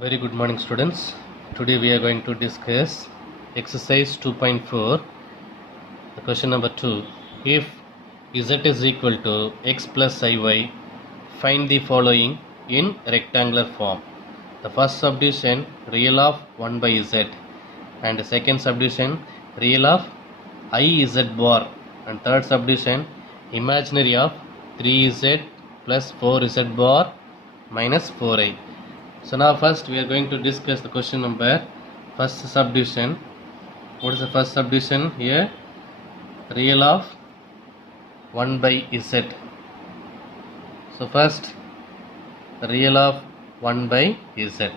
Very good morning, students. Today we are going to discuss exercise 2.4. The question number 2. If z is equal to x plus iy, find the following in rectangular form. The first subdivision real of 1 by z, and the second subdivision real of I z bar, and third subdivision imaginary of 3z plus 4z bar minus 4i. So now first we are going to discuss the question number first subdivision. What is the first subdivision here? Real of 1 by z. So first real of 1 by z.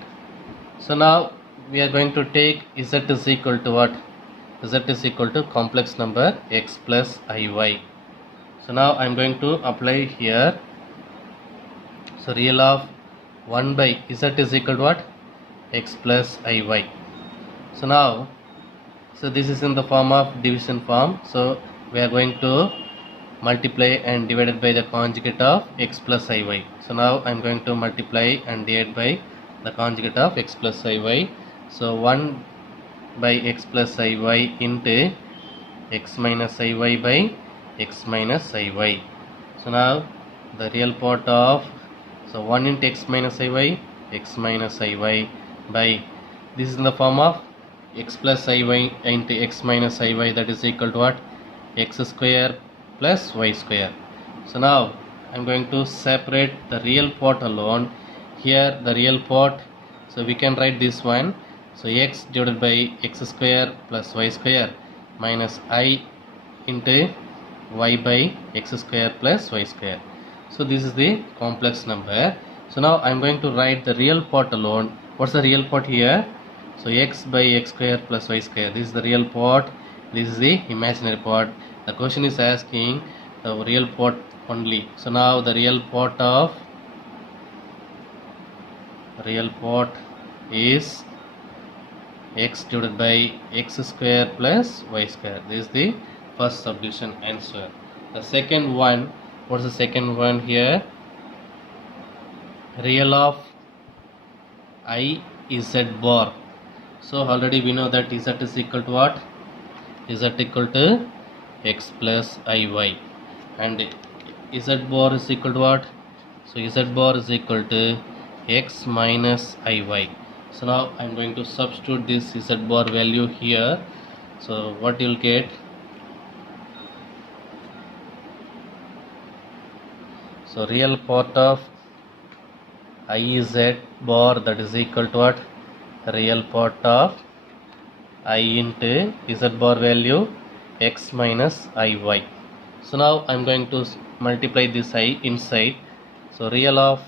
So now we are going to take z is equal to what? Z is equal to complex number x plus iy. So now I am going to apply here. So real of 1 by z is equal to what? X plus iy. So now, this is in the form of division form. So we are going to multiply and divided by the conjugate of x plus iy. So now I am going to multiply and divide by the conjugate of x plus iy. So 1 by x plus iy into x minus iy by x minus iy. So now the real part of 1 into x minus iy by this is in the form of x plus iy into x minus iy, that is equal to what? X square plus y square. So now I am going to separate the real part alone. Here the real part, so we can write this one. So x divided by x square plus y square minus I into y by x square plus y square. So this is the complex number. So now I am going to write the real part alone. What's the real part here? So x by x square plus y square. This is the real part. This is the imaginary part. The question is asking the real part only. So now the real part is x divided by x square plus y square. This is the first subdivision answer. The second one, what's the second one here? Real of I z bar. So already we know that z is equal to what? Z equal to x plus iy, and z bar is equal to what? So z bar is equal to x minus iy. So now I am going to substitute this z bar value here. So what you'll get? So real part of I z bar, that is equal to what? Real part of I into z bar value x minus iy. So now I am going to multiply this I inside. So real of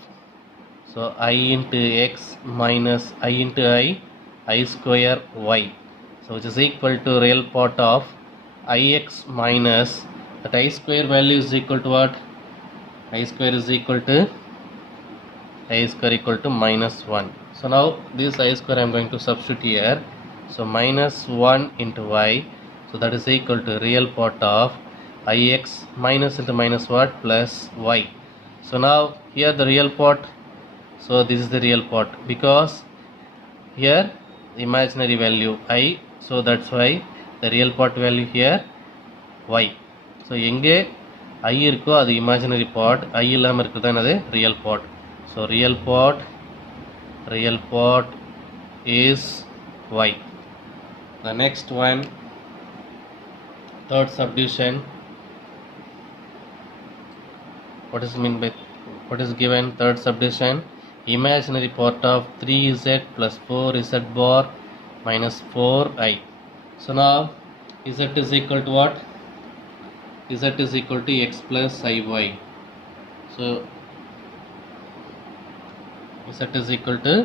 I into x minus I into I square y. So which is equal to real part of ix minus that I square value is equal to what? I square is equal to minus 1. So now this I square I am going to substitute here. So minus 1 into y. So that is equal to real part of ix minus into minus what? Plus y. So now here the real part. So this is the real part because here imaginary value I. So that's why the real part value here y. So எங்கே I இருக்கோ அது imaginary part, I இல்லாம இருக்குது தான் அது real part. So real part is y. The next one, third subdivision. What is given? Third subdivision, imaginary part of 3z plus 4z bar minus 4i. So now z is equal to what? Z is equal to x plus iy. So z is equal to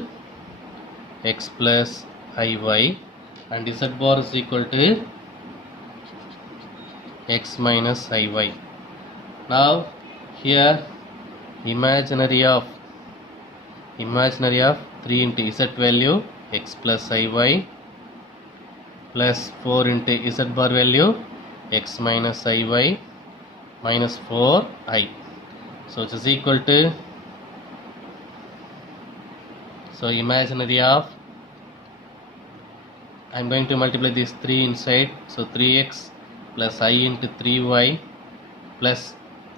x plus iy, and z bar is equal to x minus iy. Now here imaginary of 3 into z value x plus iy plus 4 into z bar value x minus iy minus 4i. So it is equal to So imaginary of, I'm going to multiply these 3 inside, so 3x plus I into 3y plus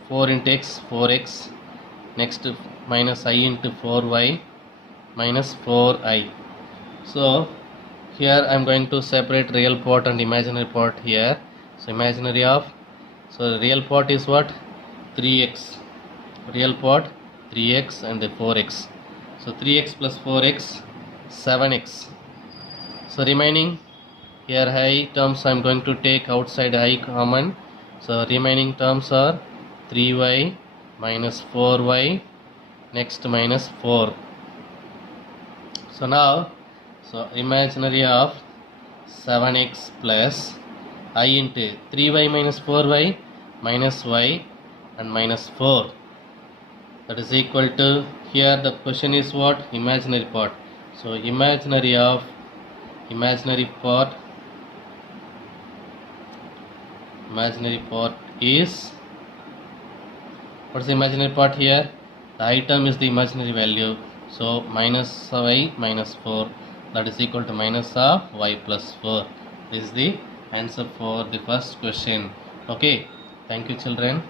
4 into x, 4x, next minus I into 4y minus 4i. So here I am going to separate real part and imaginary part here. So imaginary of, so real part is what? 3x, real part 3x and 4x. So 3x plus 4x, 7x. So remaining, here I terms I am going to take outside I common. So remaining terms are 3y minus 4y, next minus 4. So now, so imaginary of 7x plus I into 3y minus 4y minus y and minus 4, that is equal to, here the question is what? Imaginary part. So imaginary of, imaginary part is, what's the imaginary part here? The item is the imaginary value, so minus y minus 4, that is equal to minus of y plus 4. This is the answer for the first question. Okay, thank you children.